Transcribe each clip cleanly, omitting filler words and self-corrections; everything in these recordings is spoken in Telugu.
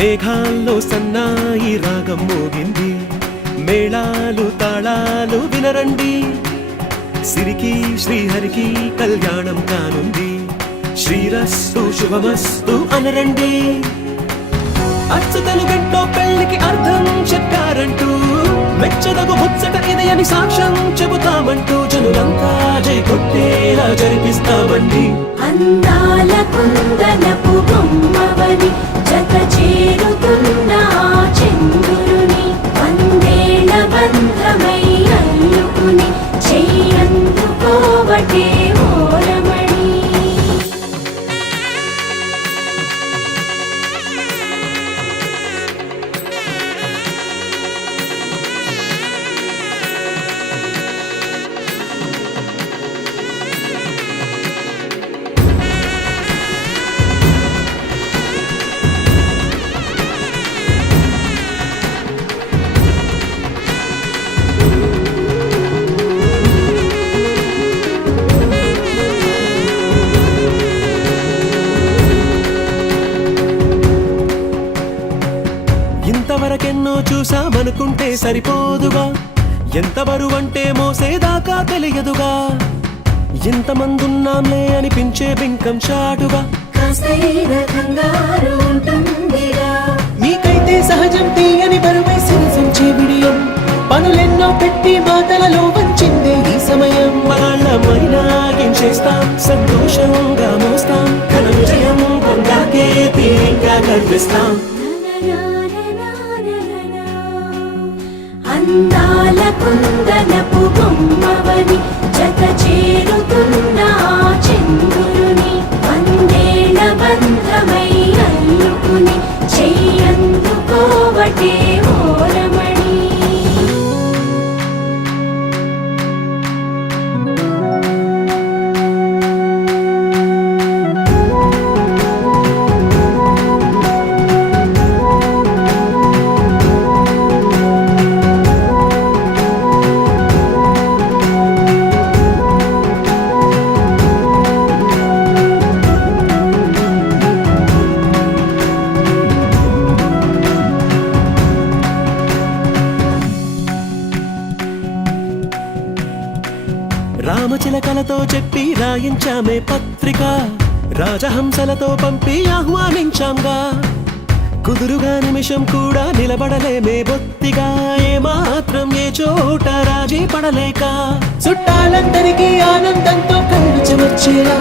మేఘాల్లో సన్నాయి రాగం మోగింది, మేళాలు తాళాలు వినరండి, సిరికి శ్రీహరికి కళ్యాణం కానుంది, శ్రీరస్తు శుభమస్తు అనరండి. అచ్చతలు గంటో పెళ్లికి అర్థం చెప్పారంటూ, మెచ్చదగు ముచ్చట ఇది అని సాక్ష్యం చెబుతామంటూ, జనులంతా జై కొట్టేలా జరిపిస్తామండి. అందాల కుందనపు బొమ్మవని జత చేరుతున్న చంద్రుని, వందేళ్ల బంధమై అల్లుకుని చెయ్యందుకోవటే ఓరమణి. ఇంతవరకెన్నో చూసామనుకుంటే సరిపోదుగా, ఎంత బరువంటే మోసేదాకా తెలియదుగా, ఇంతమందున్నాంలే అనిపించే బింకం చాటుగా, మీకైతే సహజం తీయని బరువై సిరసించే విడియం, పనులెన్నో పెట్టి మాటలలో వంచిందే ఈ సమయం. వాళ్ళమైనా ఏం చేస్తాం, సంతోషంగా మోస్తాం, ఘన విజయం పొందాకే తీరిగ్గా కనిపిస్తాం. అందాల కుందనపు బొమ్మవని జత చేరుతున్న చంద్రుని, వందేళ్ల బంధమై అల్లుకుని చెయ్యందుకోవటే ఓరమణి. రామచిలకలతో చెప్పి రాయించామే పత్రిక, రాజహంసలతో పంపి ఆహ్వానించాంగా, కుదురుగా నిమిషం కూడా నిలబడలేమే బొత్తిగా, ఏమాత్రం ఏ చోట రాజీ పడలేక, చుట్టాలందరికీ ఆనందంతో కళ్ళు చెమర్చేలా,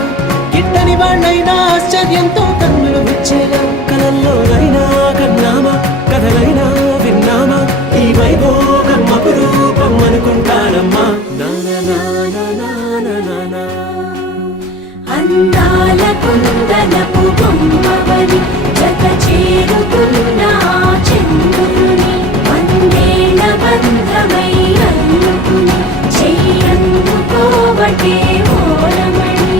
గిట్టని వాళ్ళైనా ఆశ్చర్యంతో కన్నులు వచ్చేలా, కలల్లోనైనా కన్నామా, కథలైనా విన్నామా, ఈ వైభోగం అపురూపం అనుకుంటానమ్మా. అందాల కుందనపు బొమ్మవని జత చేరుతున్న చంద్రుని, వందేళ్ల బంధమై అల్లుకుని చెయ్యందుకోవటే ఓరమణి.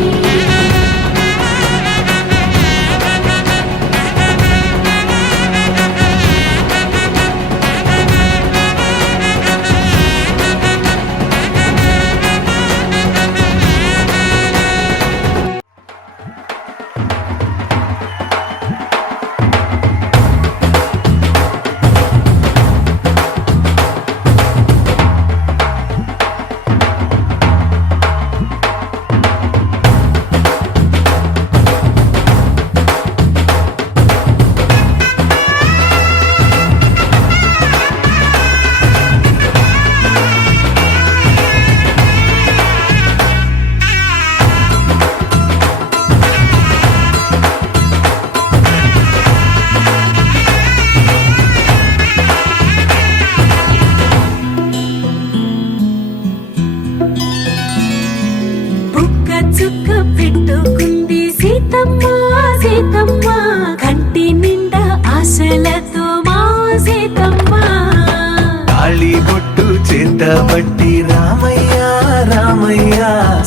చుక్క పెట్టుకుంది సీతమ్మ సీతమ్మ, కంటి నిండా ఆశలతో మా సీతమ్మ. తాళి బొట్టు చేత బట్టి రామయ్య రామయ్య,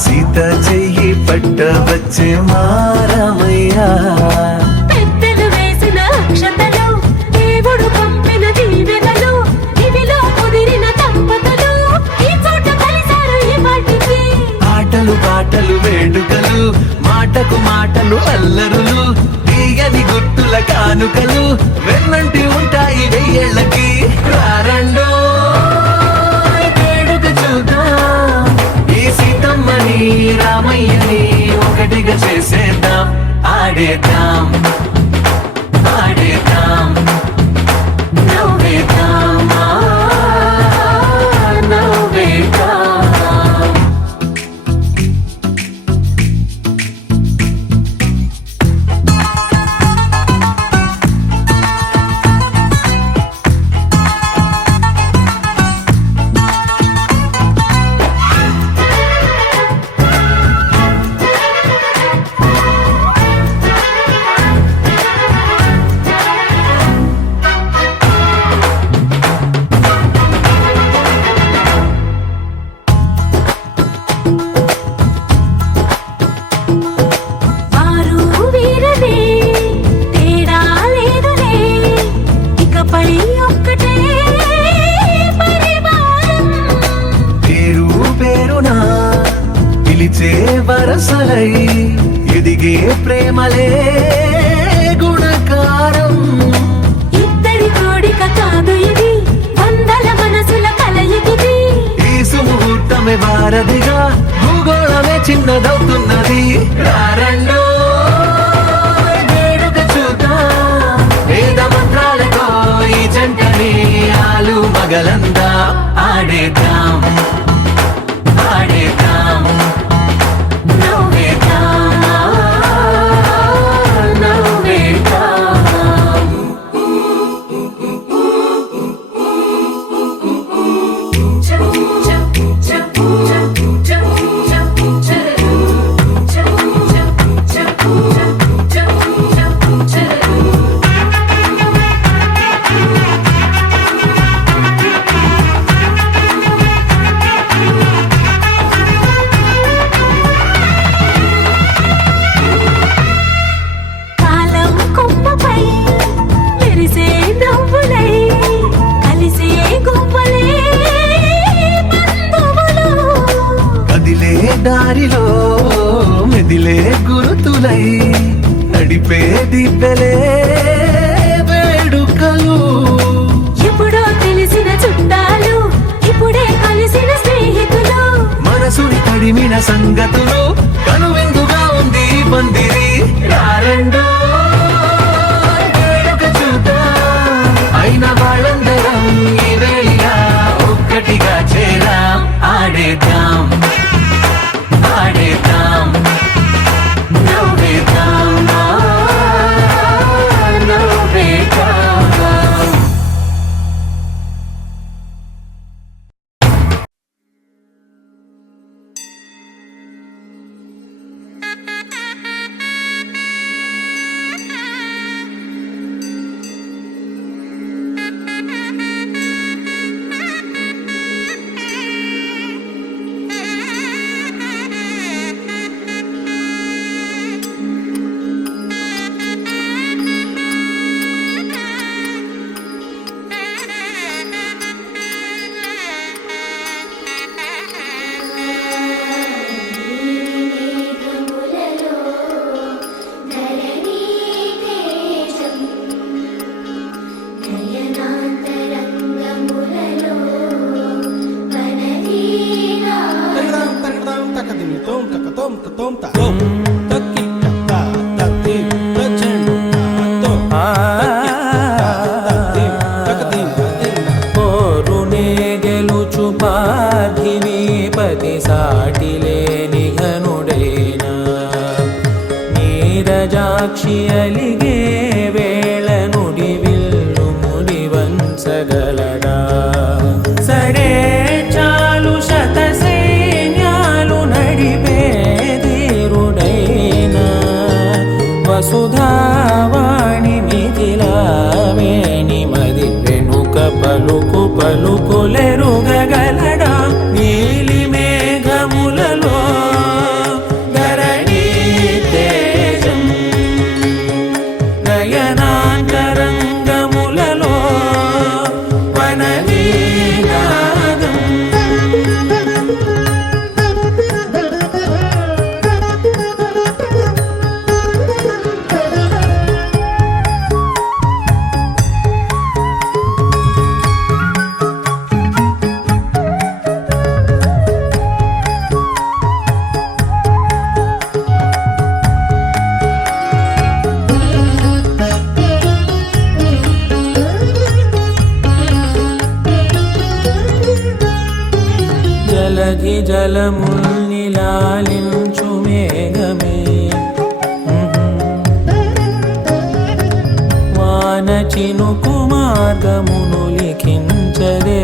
సీత చెయ్యి పట్ట వచ్చే మా రామయ్య. పెద్దలు వేసిన అక్షతలు, దేవుడు పంపిన దీవెనలు, ఇవిలో కుదిరిన దంపతులు ఈ చోట కలిసారు ఈ పాటికి. ఆటలు పాటలు వేడుకలు, మాటకు మాటలు అల్లరులు, తీయని గుర్తుల కానుకలు, వెన్నంటి ప్రేమలే గుణకారం. ఇద్దరి కోడిక కాదు ఇది, వందల మనసుల కలయికిది. ఈ సుముహూర్తమే వారధిగా, భూగోళమే చిన్నదవుతున్నది. రారండో వేడుక చూద్దాం, వేద మంత్రాలతో ఈ జంటని ఆలు మగలందా ఆడేద్దాం ఆడేద్దాం. నవ్వేద్దాం, నవ్వేద్దాం. కాలం కొమ్మపై మెరిసే నవ్వులై, కలిసే గువ్వలే బంధువులు. కదిలే దారిలో మెదిలే గురుతులై, నడిపే దిబ్బెలే వేడుకలు. ఎప్పుడో తెలిసిన చుట్టాలు, ఇప్పుడే కలిసిన స్నేహితులు. మనసుని తడిమిన సంగతులు, కనువిందుగా ఉంది ఈ పందిరి. రారండో వేడుక చూద్దాం, అయిన వాళ్ళందరం ఈ వేళ ఒక్కటిగా చేరాం. ఆడేద్దాం ఆడేద్దాం, నవ్వేద్దాం, నవ్వేద్దాం. పోరునే గెలుచు పార్థివీపతి సాటిలేని ఘనుడైనా, నీరజాక్షి అలిగే వేళ నుడి విల్లు ముడి వంచగలడా. సరే చాలు శత సైన్యాలు నడిపే ధీరుడైనా, వసుధావాణి మిథిలావేణి మది వెనుక పలుకు పలుకులెరుగగలడా. నీలి మేఘములలో ధరణీ తేజం, నయనాంతరంగములలో వనదీనాదం. జలధి జలముల్నిలాలించు మేఘమే, వాన చినుకు మార్గమును లిఖించదే.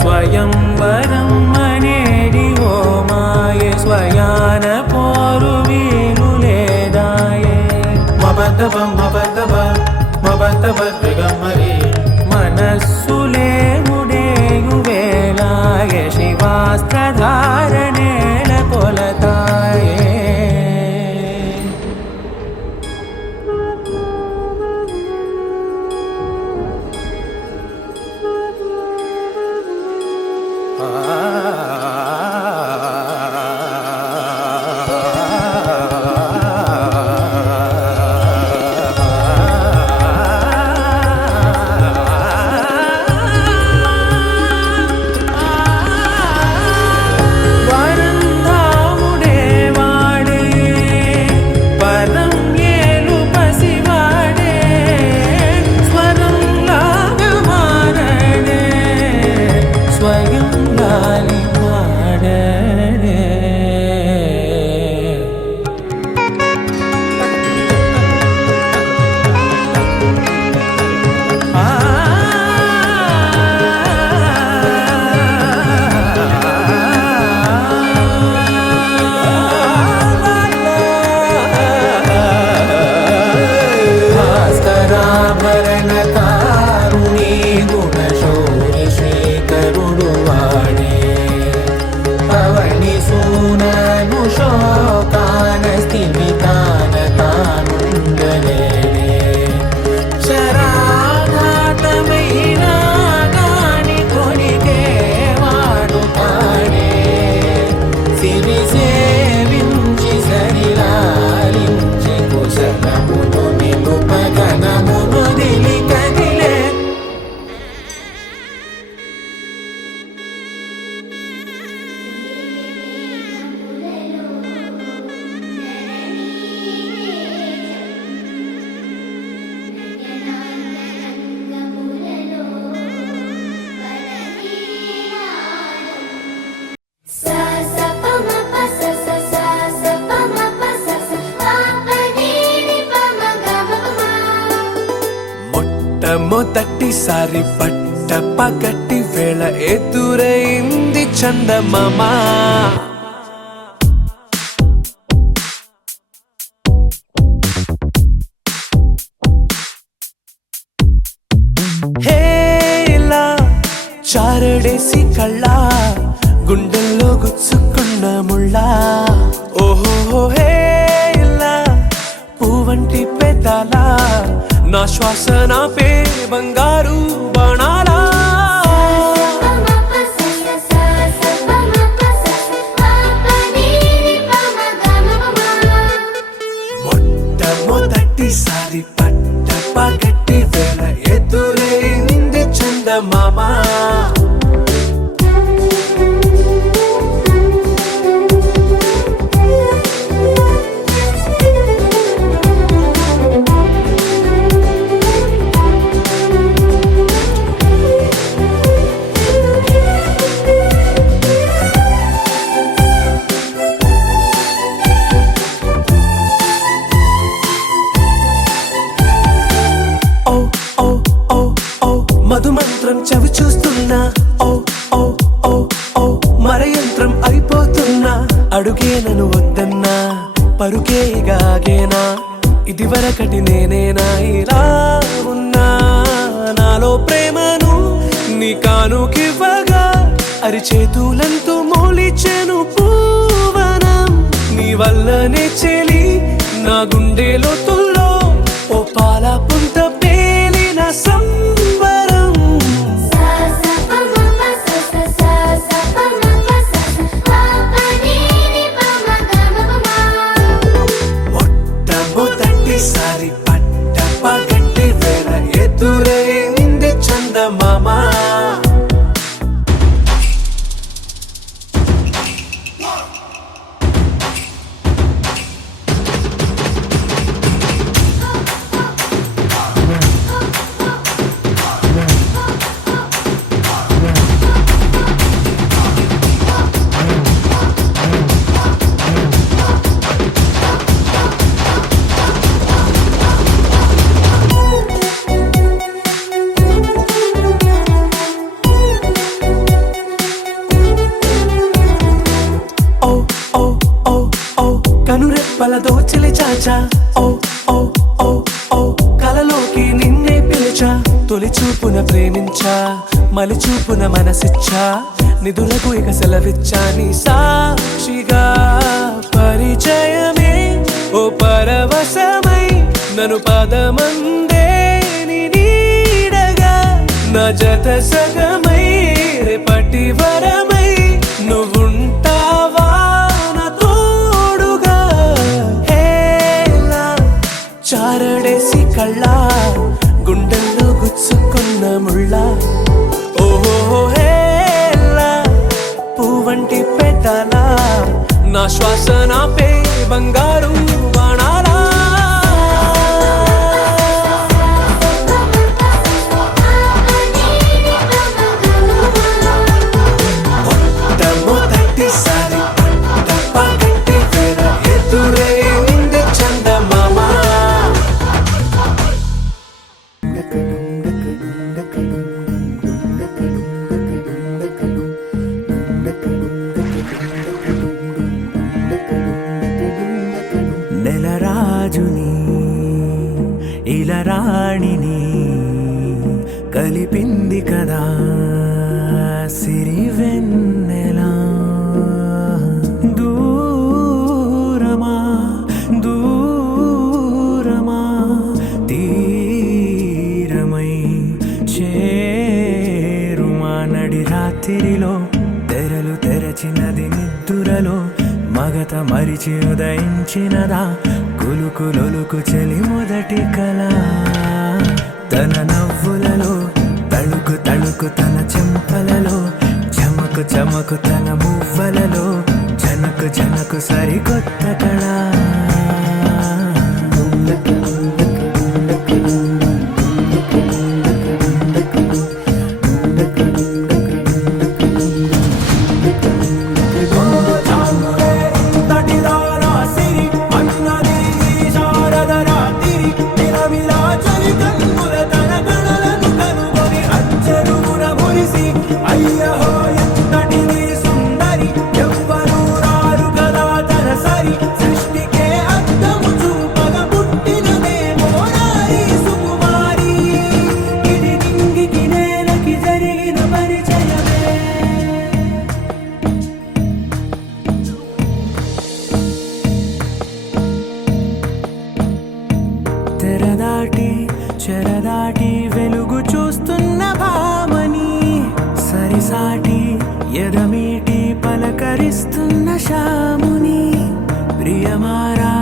స్వయంవరం అనేడి ఓ మాయ, స్వయాన పోరు వీలు లేదాయే. మబద్దబ మబద్దబ మబద్దబ దిగమ్మరి, మనస్సులే ముడేయు వేళాయ. శివాస్త్రధారణేళ కొలతాయే. ఆ మొట్టమొదటిసారి పట్ట పగటి వేళ ఎదురైంది చందమామ హేలా చారడేసి కళ్ళ గుండెల్లో గుచ్చుకున్న ముళ్ళ ఓహో హేలా పూవంటి పెదాల నా శ్వాస నాపే బంగారు బాణాలా మొట్టమొదటిసారి పట్ట పగటి వేళ ఎదురైంది చందమామ మధుమంత్రం చవి చూస్తున్నా ఓ ఓ ఓ ఓ మరయంత్రం అయిపోతున్నా అడుగే నన్ను వద్దన్నా పరుకేగాగేనా ఇది వరకటి నేనేనా ఇలా ఉన్నా నాలో ప్రేమను నీ కానుకివ్వగా అరిచేతులంతో మోలిచెను పూవనం నీ వల్లనే చెలి నా గుండెలో తుల్లో ఓ పాల పుంత పేలిన సంబరం మొట్టమొదటిసారి పట్ట పగటి వేళ ఎదురైంది చందమామ కనురెప్పల దోచిలి చాచా ఓ ఓ ఓ ఓ కలలోకి నిన్నే పిలిచా తొలి చూపున ప్రేమించా మలి చూపున మనసిచ్చా నిధులకు ఇక సెలవిచ్చా నీ సాక్షిగా పరిచయమే ఓ పరవశమై నన్ను పదమందే నీ నీడగా నా జత సగమై రేపటి వరమై నువ్వుంటావా చారడేసి కళ్ళ గుండెల్లో గుచ్చుకున్న ముళ్ళ ఓహో హేలా పూవంటి పెదాల నా శ్వాస నాపే బంగారు బాణాలా మొట్టమొదటిసారి పట్ట పగటి వేళ ఎదురైంది చందమామ నెలరాజుని ఇలరాణిని కలిపింది కదా సిరి వెన్నెలా దూరమా దూరమా తీరమై చేరుమా నడి రాత్రిలో తెరలు తెరచినది నిద్దురలో మగత మరిచి ఉదయించినదా కులుకులొలుకు చెలి మొదటి కళ తన నవ్వులలో తళుకు తళుకు తన చెంపలలో చమకు చమకు తన మువ్వలలో జనకు జనకు సరికొత్త కళ అన్నది శారద రాత్రి నిరమిలా చలి కన్నుల తన కళల చెరదాటి వెలుగు చూస్తున్న భామని సరిసాటి ఎదమీటి పలకరిస్తున్న శాముని ప్రియమారా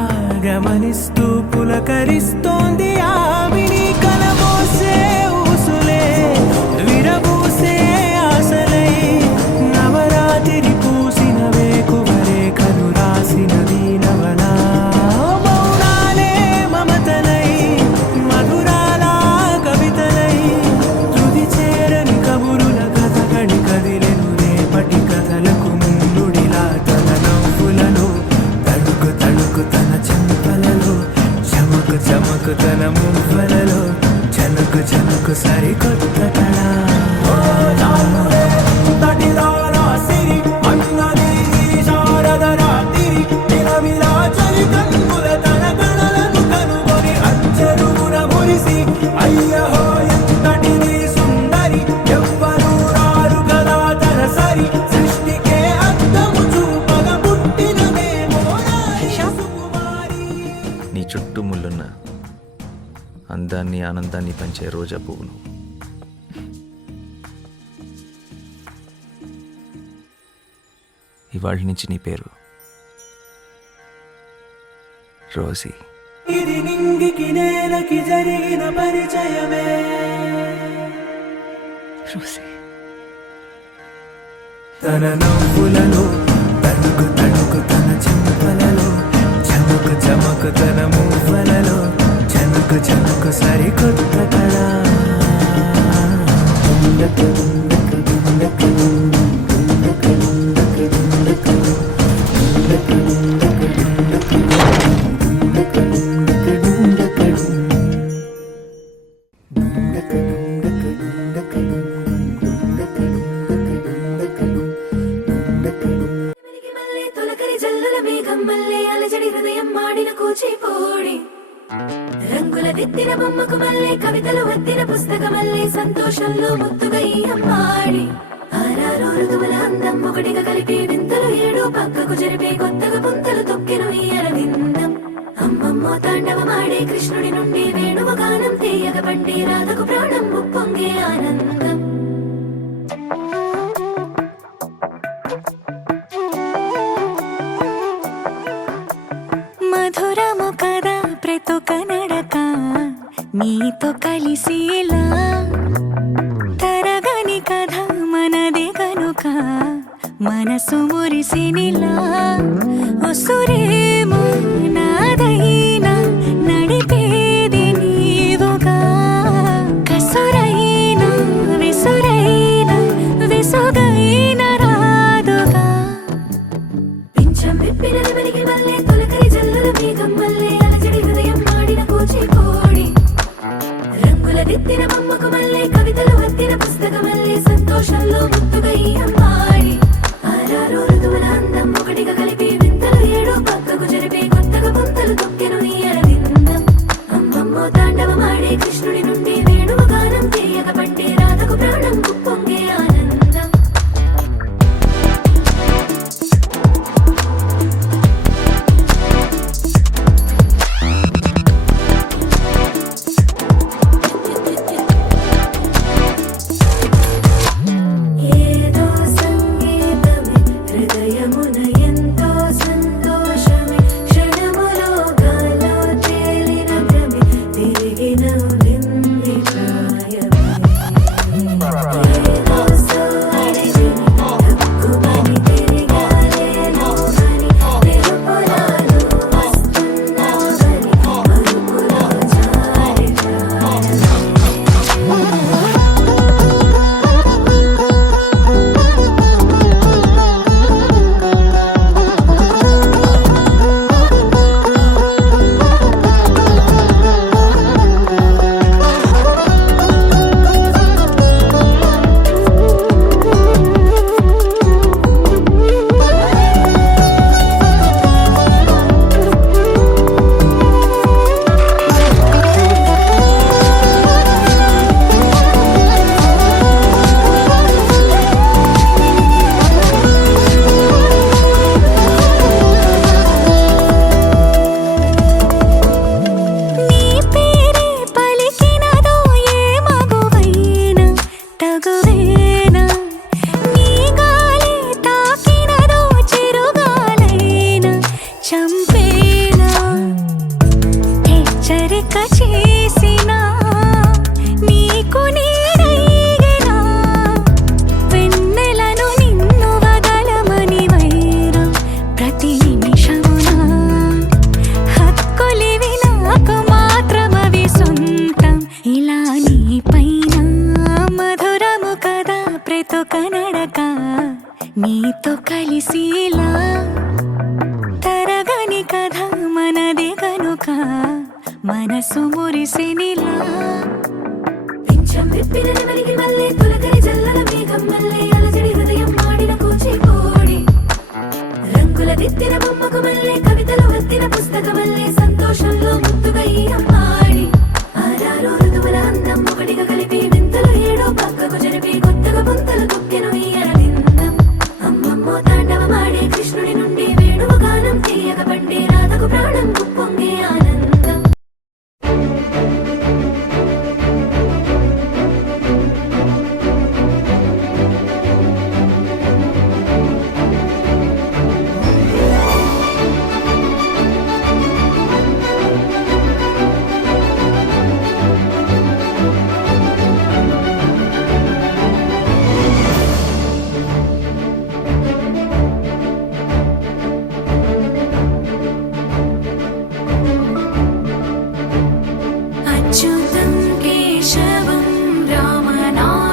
గమనిస్తూ పులకరిస్తోంది ఆవిని కలబోసే ఊసులే విరబూసే ఆశలై నవరాత్రి పూసిన వేకువరే కను రాసిన దీనవనా మౌనాలే మమతలై మధురాల కవితలై తుది చేరని కబురుల కథకడి కదిలెను రేపటి కథలకు ముందుడిలా తన నవ్వులలో తడుకు తన చెంపలలో చమకు తన మువ్వలలో చనుకు సరికొత్త కళ అయ్యహో ఎంతటిది సుందరి ఎవ్వరూ రారు కదా తన సరి సృష్టికే అర్థము చూపగ పుట్టినదేమో నారి సుకుమారి. నీ చుట్టూ ముళ్ళున్న అందాన్ని ఆనందాన్ని పంచే రోజా పువ్వును ఇవాళ నుంచి నీ పేరు రోజీ. ఇది నింగికి నేలకి జరిగిన పరిచయమే తన నవ్వులలో తడుకు తన చెంపలలో చమకు తన మువ్వలలో చనుకు సరికొత్త కళ వెలిగి మల్లె తొలకరి జల్లుల మేఘం మల్లె అలజడి హృదయం మాడిన కూచిపూడి రంగుల దిద్దిన బొమ్మకు మల్లె కవితలు వద్దిన పుస్తక మల్లె సంతోషంలో ముద్దుగా ఈ అమ్మాడి ఆరారు ఋతువుల అందం ఒకటిగా కలిపి వింతలు ఏడు పక్కకు జరిపే కొత్తగా పుంతలు తొక్కెను ఈ అరవిందం అమ్మమ్మో తాండవమాడే కృష్ణుడి నుండి వేణువ గానం తీయగ పండి రాధకు ప్రాణం ఉప్పొంగే ఆనందం మధురము కదా ప్రతొక నడక నీతో కలిసేలా తరగని కథ మనదే కనుక మనసు మురిసినిలా ఒసురేమో నాదైనా నడిపేది నీవుగా కసురైనా విసురైనా విసుగైన రాదుగా పింఛం విప్పిన వెలిగి మల్లె తొలకరి జల్లుల మేఘం మల్లె అలజడి హృదయం మాడిన కూచిపూడి రంగుల దిద్దిన బొమ్మకు మల్లె కవితలు వద్దిన పుస్తక మల్లె సంతోషంలో ముద్దుగా ఈ అమ్మాడి ఆరారు ఋతువుల అందం ఒకటిగా కలిపి వింతలు ఏడు పక్కకు జరిపే కొత్తగా పుంతలు తొక్కెను ఈ అరవిందం అమ్మమ్మో తాండవమాడే కృష్ణుడి నుండి వేణువ గానం తీయగ పండి రాధకు ప్రాణం ఉప్పొంగే ఆనందం ఏదో సంగీతమే హృదయమున ఎంతో సంతోషమే క్షణములో గాలో తేలిన భ్రమే తిరిగిన వింత మురిసెనిలా పింఛం విప్పిన నెమలికి మల్లె తొలకరి జల్లల మేఘం మల్లె అలజడి హృదయం మాడిన కూచిపూడి రంగుల దిద్దిన బొమ్మకు మల్లె కవితలు వత్తిన పుస్తకమల్లె సంతోషంలో ముద్దుగా ఈ అమ్మాడి ఆరారు ఋతువుల అందం ఒకటిగా కలిపి వింతలు ఏడో పక్కకు జరిపి కొత్తగా పొంతలు తొక్కెను ఈ అరవిందం అమ్మమ్మో తాండవమాడే కృష్ణుడి నుండి వేణువు గానం తీయగ పండి రాధకు ప్రాణం పొంగే ఆనందం అచ్యుతం కేశవం రామనారాయణం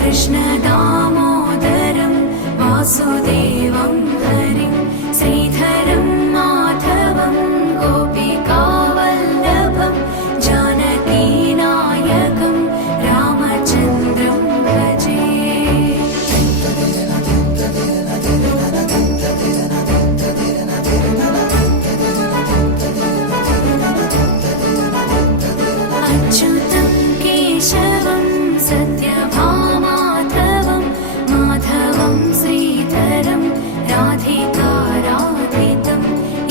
కృష్ణ దామోదరం వాసుదేవం హరిం శ్రీధరం మాధవం గోపికావల్లభం జానకీ నాయకం రామచంద్రం భజే అచ్యుతం కేశవం సత్యభామాధవం మాధవం శ్రీధరం రాధికారాధితం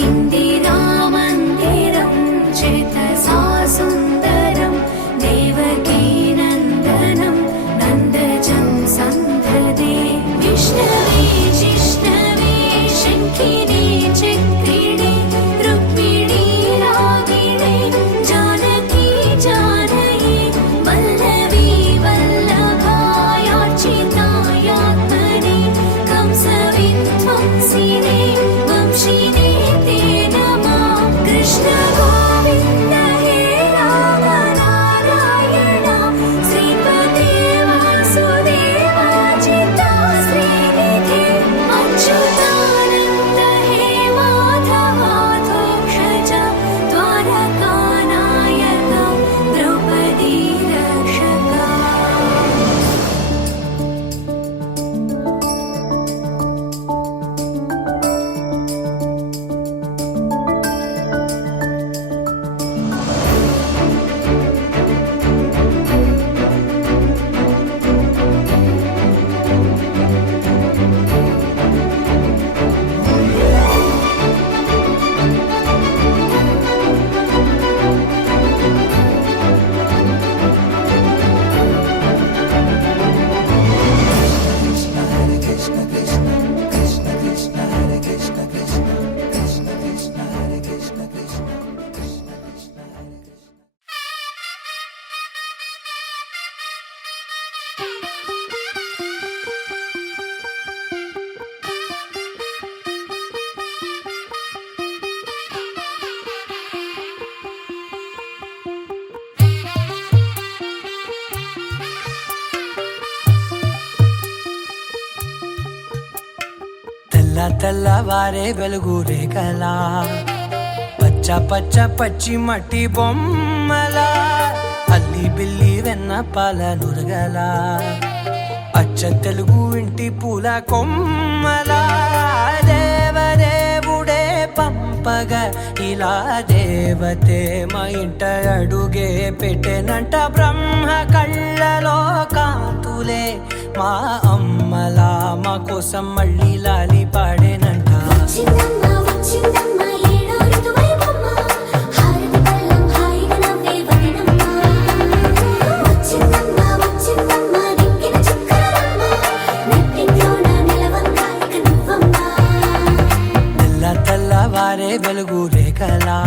ఇందిరామందిరం చేతసా సుందరం దేవకీ నందనం నందజం సంధదే విష్ణవే జిష్ణవే శంఖినే చక్రిణే రుక్మిణీ రాగిణే జానకీ జానయే వల్లభీ వల్లభాయార్చితాయాత్మనే కంసవిధ్వంసినే వంశినే తే నమః కృష్ణ గోవింద హే రామ నారాయణ శ్రీపతే వాసుదేవాజితా శ్రీనిధి అచ్యుతానంద హే మాధవాధోక్షజ ద్వారకానాయక ద్రౌపదీ రక్షక తెల్ల తెల్లవారే వెలుగు రేఖలా పచ్చ పచ్చ పచ్చి మట్టి బొమ్మలా అల్లి బిల్లి వెన్న పాల నురగలా అచ్చ తెలుగు ఇంటి పూల కొమ్మలా దేవదేవుడే పంపగా ఇలా దేవతే మా ఇంట అడుగే పెట్టెనంట బ్రహ్మ కళ్ళలో కాంతులే మా అమ్మలా మా కోసం మళ్ళీ లాలి పాడేనంట వచ్చిందమ్మ వచ్చిందమ్మ ఏడో ఋతువైవమ్మ హారతి పళ్ళం హాయిగా నవ్వే వదినమ్మ వచ్చిందమ్మ వచ్చిందమ్మ దిక్కిన చుక్కలమ్మ నెట్టింట్లోన నిలవంగా ఇక నువ్వమ్మ తెల్ల తెల్లవారే వెలుగు రేఖలా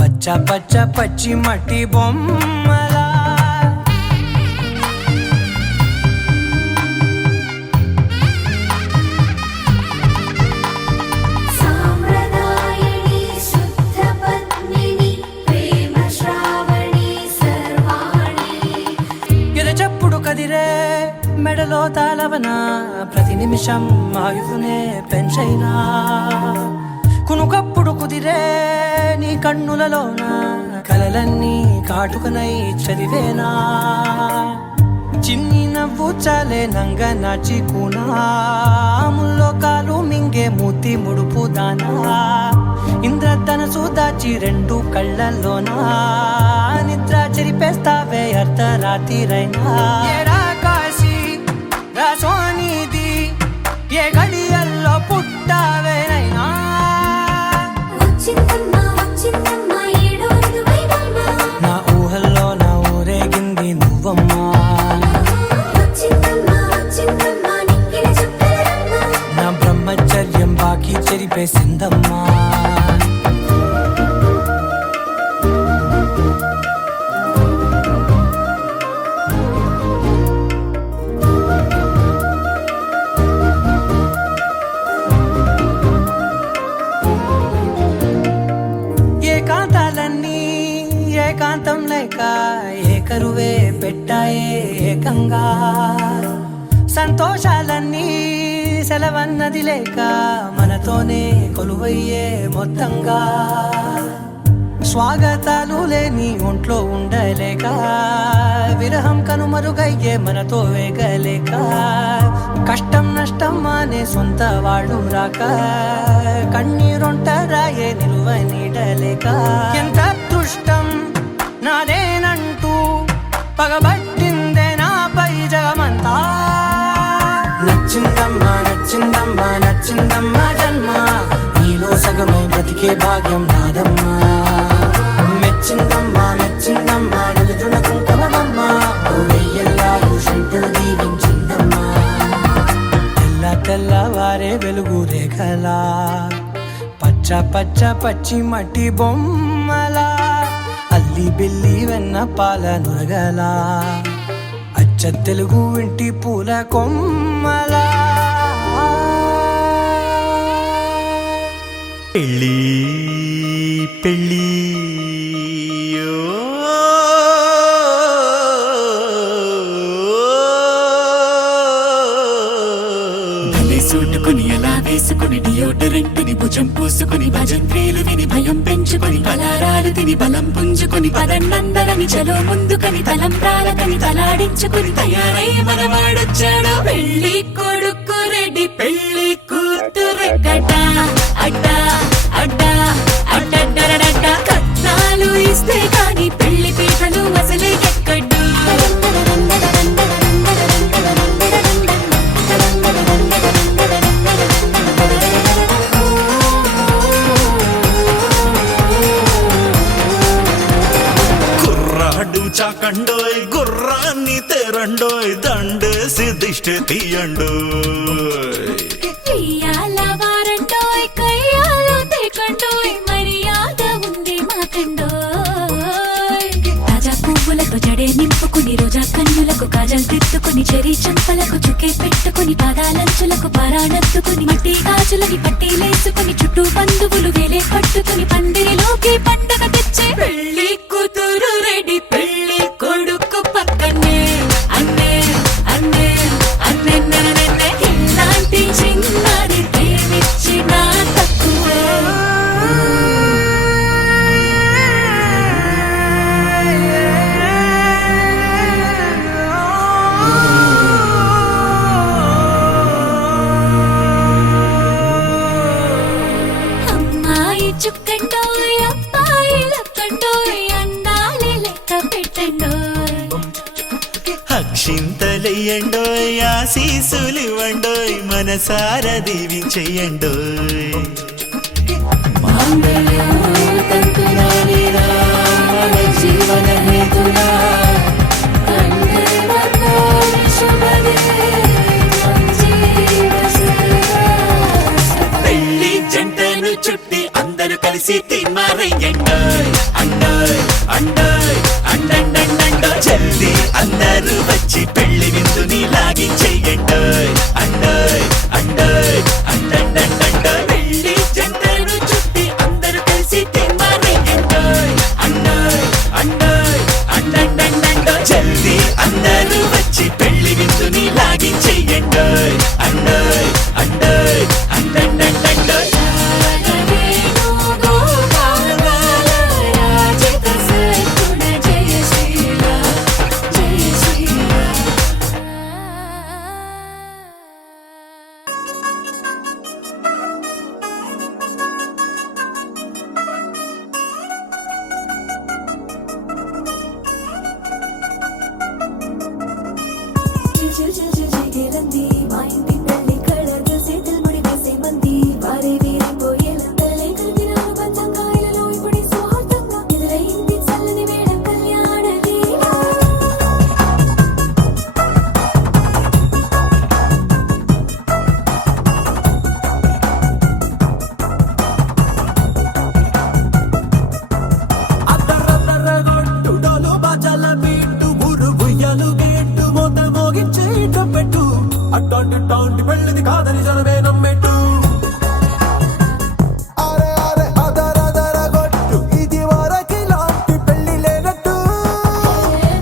పచ్చ పచ్చ పచ్చి మట్టి బొమ్మలా సాంప్రదాయని శుద్ధ పద్మిని ప్రేమ శ్రావణి సర్వాణి ఎరచప్పుడు కదిరే మెడలో తాళవన ప్రతి నిమిషం ఆయువునే పెంచైనా కునుకప్పుడు కుదిరే నీ కన్నులలోన కలలన్నీ కాటుకనై చదివేనా చిన్ని నవ్వు చాలే నంగ నాచి ముల్లోకాలు మింగే మూతి ముడుపు దానా ఇంద్రధనసు దాచి రెండు కళ్ళల్లోనా నిద్ర చెరిపేస్తావే అర్ధరాత్రిరైనా ఏరా కాశీ రాసోనిది ఏ గడియల్లో పుట్టావేనైనా వచ్చిందమ్మా వచ్చిందమ్మా ఏడో ఋతువైవమ్మా నా ఊహల్లో నా ఊరేగింది నువ్వమ్మా వచ్చిందమ్మా వచ్చిందమ్మా నింగిల చుక్కలమ్మా నా బ్రహ్మచర్యం బాకీ చెరిపేసిందమ్మా ఏకాంతాలన్నీ ఏకాంతం లేక ఏకరువే పెట్టాయే ఏకంగా సంతోషాలన్నీ సెలవన్నది లేక మనతోనే కొలువయ్యే మొత్తంగా స్వాగతాలు లేని ఒంట్లో ఉండలేక విరహం కనుమరుగయ్యే మనతో వేగలేక కష్టం నష్టం అనే సొంత వాడు రాక కన్నీరొంటరాయే నిలువ నీడలేక ఎంత అదృష్టం నాదేనంటూ పగబట్టిందే నాపై జగమంతా నచ్చిందమ్మా నచ్చిందమ్మా నచ్చిందమ్మా జన్మ నీలో సగమై బ్రతికే భాగ్యం నాదమ్మా మెచ్చిందమ్మా మెచ్చిందమ్మా నిలుచున్న కుంకుమమ్మా వెయ్యల్లాలు శంకరు దీవించిందమ్మా తెల్ల తెల్లవారే వెలుగు రేఖలా పచ్చ పచ్చ పచ్చి మట్టి బొమ్మలా అల్లి బిల్లి వెన్న పాల నురగలా అచ్చ తెలుగు ఇంటి పూల కొమ్మలా పెళ్ళి పెళ్ళి సూటుకుని ఎలా వేసుకుని డియోడరెంటుని భుజం పూసుకుని భజంత్రీలు విని భయం పెంచుకొని పలారాలు తిని బలం పుంజుకొని పదన్నందరని చలో ముందుకని తలంబ్రాలకని తలాడించుకుని తయారై మనవాడొచ్చాడు పెళ్లి కొడుకు రెడ్డి పెళ్లి కూతురు గడ్డ అడ్డ అడ్డ అడ్డడ్డరడడ్డ కట్నాలు ఇస్తే కాని పెళ్లి పీటలు అసలే ఎక్కడ్డు చాకండోయ్ గుర్రాన్ని తెరండోయ్ దండేసి దిష్టి తీయండోయ్ ఇయ్యాల వారంటోయ్ కయ్యాలు తేకండోయ్ మర్యాద ఉంది మాకండోయ్ తాజా పువ్వులతో జడే నింపుకుని రోజా కన్నులకు కాజల్ తిట్టుకుని చెరి చంపలకు చుకే పెట్టుకుని పాదాలంచులకు పారాణత్తుకుని మట్టి గాజులని పట్టీలేసుకుని చుట్టూ బంధువులు వేలే పట్టుకుని పందిరిలోకి పండగ తెచ్చే పెళ్లి కూతురు రెడీ పెళ్లి కొడుకు పక్కనే అన్నే అన్నే అన్నే నన్నే ఇలాంటి చిన్నది ప్రేమించిన తక్కువే అమ్మాయి చుక్కండోయ్ అబ్బాయి లక్కండోయ్ అందాలి లెక్క పెట్టండోయ్ అక్షింతలెయ్యండోయ్ ఆశీసులివ్వండోయ్ మనసార దీవించెయ్యండోయ్ జీవన హేతులా పెళ్లి జంటను చుట్టి అందరూ కలిసి తీర్మారయ్యండోయ్ అండోయ్ అండోయ్ అండండండండోయ్ జల్దీ అందరూ వచ్చి పెళ్లి విందుని లాగించెయ్యండోయ్ అండోయ్ అండోయ్ అండండండండోయ్ పెళ్లి జంటను చుట్టి అందరూ కలిసి తీర్మారయ్యండోయ్ అండోయ్ అండోయ్ అండండండండోయ్ జల్దీ అందరూ వచ్చి పెళ్లి విందుని లాగించెయ్యండోయ్ అండోయ్ అండోయ్ అండండండండోయ్ అట్టాంటి పెళ్ళిది కాదని జనమే నమ్మెట్టు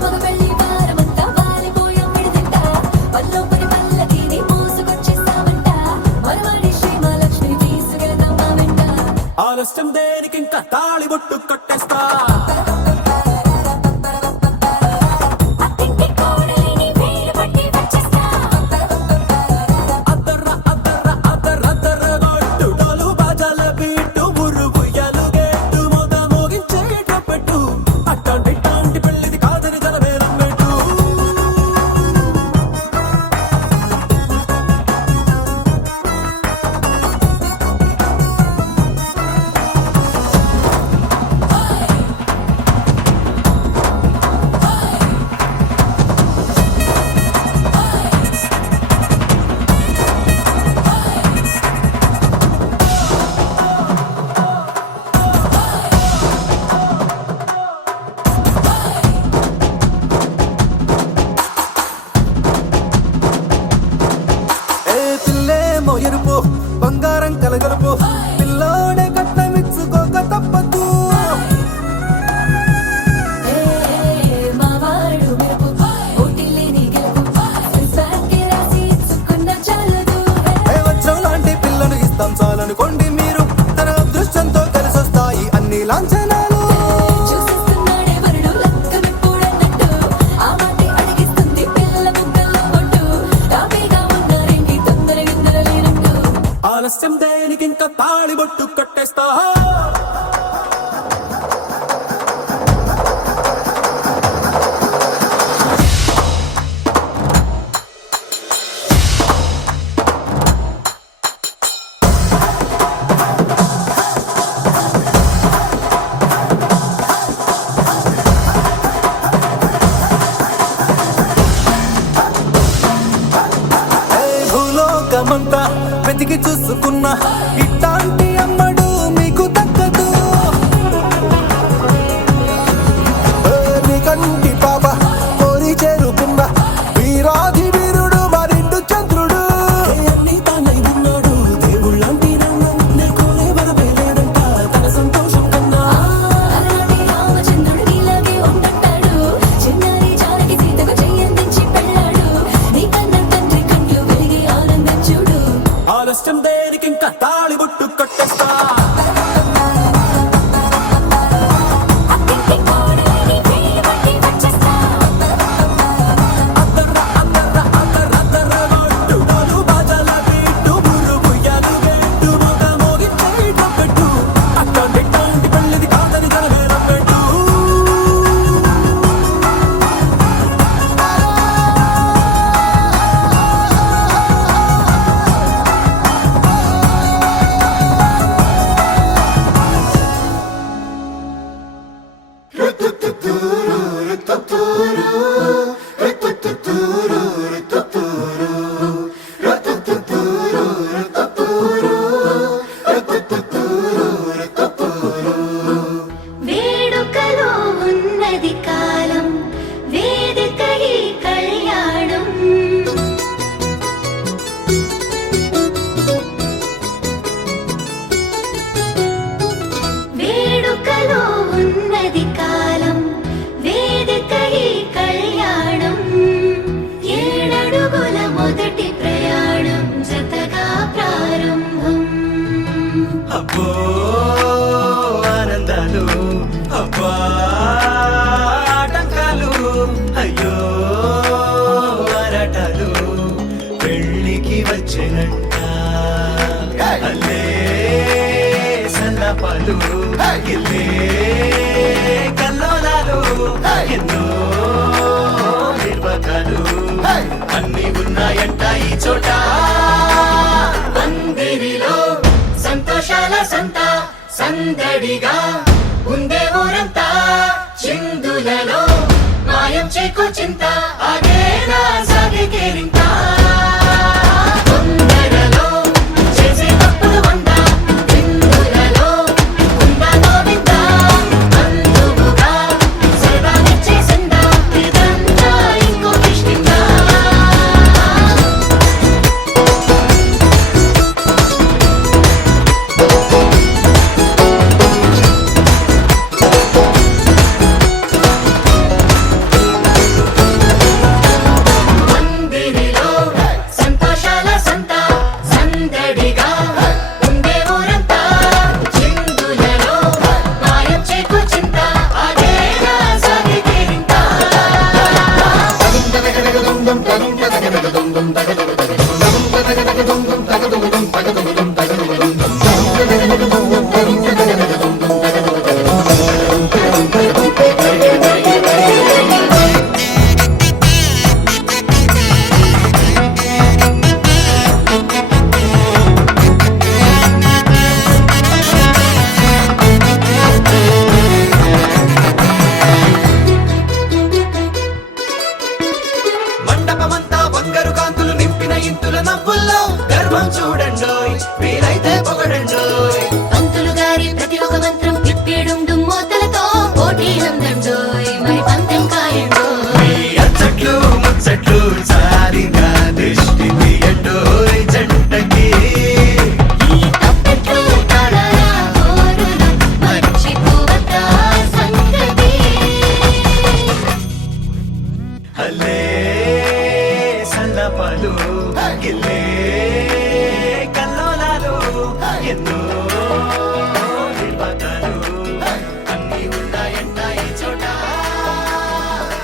మగ పెళ్లి వారమంతా వాలిపోయాం విడిదింట వల్లో పని పల్లకిని మోసుకొచ్చేస్తామంట మరవాడి శ్రీమహాలక్ష్మి తీసుకెళ్దాం మా వెంట ఆలస్యం దేనికి ఇంకా తాళి బొట్టు కట్టేస్తా అత్తింటి కోడలిని వేలు పట్టి వచ్చేస్తా అద్దర్ర అద్దర్ర అద్దర్ర అద్దర్ర గొట్టు డోలు బాజాల బీటు మురుగు ఎలుగెట్టు మొద మోగించేటపెట్టు అట్టాంటి పెళ్ళిది కాదని జనమే నమ్మెట్టు పిల్లేమో ఎరుపు బంగారం కలగలుపు పిల్లోడే కట్నమిచ్చుకోక తప్పదు మా వాడు మెరుపు పోటీలేని గెలుపు సంసారికి రాసి ఇచ్చుకున్న చాలదు వజ్రం లాంటి పిల్లను ఇస్తాం చాలనుకోండి మీరు తన అదృష్టంతో కలిసొస్తాయి అన్ని లాంఛనాలు చూసేస్తున్నాడే వరుడు లక్కమిప్పుడన్నట్టు ఆ మాటే అడిగిస్తుంది పిల్ల ముక్కల్లో పొట్టు తాపీగా ఉన్నారేంటి తొందర గిందర లేనట్టు ఆలస్యం దేనికి ఇంకా తాళి బొట్టు కట్టేస్తా భూలోకమంతా వెతికి చూసుకున్నా ఇట్లాంటి అమ్మడు మీకు దక్కదు నీ కంటి పాప కోరి చేరుకున్న వీరాధి వీరుడు మరిండు చంద్రుడు అన్ని తానై ఉన్నాడు దేవుళ్ళంటి నన్ను నేర్కోలే వరవేలేడంట తన సంతోషం కన్నా అలాంటి రామచంద్రుడు నీలాగే ఉండంటాడు చిన్నారి జానకి సీతకు చెయ్యందించి పెళ్ళాడు నీ కన్న తండ్రి కండ్లు వెలిగి ఆనందం చూడు ఆలస్యం దేనికి ఇంకా తాళి బొట్టు కట్టేస్తా అత్తింటి కోడలిని వేలు పట్టి వచ్చేస్తా అద్దర్ర అద్దర్ర అద్దర్ర అద్దర్ర గొట్టు డోలు బాజాల బీటు మురుగు ఎలుగెట్టు మొద మోగించేటపెట్టు అట్టాంటి పెళ్ళిది కాదని జనమే నమ్మెట్టు వేడుకలో ఉన్నది కాలం వేదిక ఈ కళ్యాణం వేడుకలో ఉన్నది కాలం వేదిక ఈ కళ్యాణం ఏడడుగుల మొదటి ప్రయాణం జతగా ప్రారంభం అబ్బో ఆనందాలు అబ్బా ఆటంకాలు అయ్యో ఆరాటాలు పెళ్ళికి వచ్చేనంట అల్లే సన్నపాలు ఇల్లే కల్లోలాలు ఎన్నో నిర్వకాలు అన్ని ఉన్నాయంట ఈ చోట పందిరిలో సంతోషాల సంత సందడిగా ఉందే ఊరంతా చిందులలో మాయం చేకో చింత ఆగేనా సాగే కేరింత తొందరలో చేసే తప్పులు వంద విందులలో ఉందా గోవింద అందువుగా సరదానిచ్చేసిందా ఇదంతా ఇంకో కిష్కిందా మండపమంతా బంగారు కాంతులు నింపిన ఇంతుల నవ్వుల్లో గర్వం చూడండోయ్ వీలైతే పొగడండోయ్ పంతులు గారి ప్రతి ఒక్క మంత్రం తిప్పేడుండు మోతలతో పోటీ నందండోయ్ మరి పంతం కాయండోయ్ ఈ అచ్చట్లు ముచ్చట్లు చాలిన దృష్టి తీయండోయ్ జంటకి ఈ తప్పెట్లు తాళాల హోరులు మర్చిపోవద్దా సంగతి హల్లే సల్లపలు గిల్లే కల్లోలాలు ఎన్నో విపదలు అన్నీ ఉన్నాయంట ఈ చోట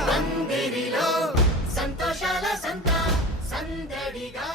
పందిరిలో సంతోషాల సంత సందడిగా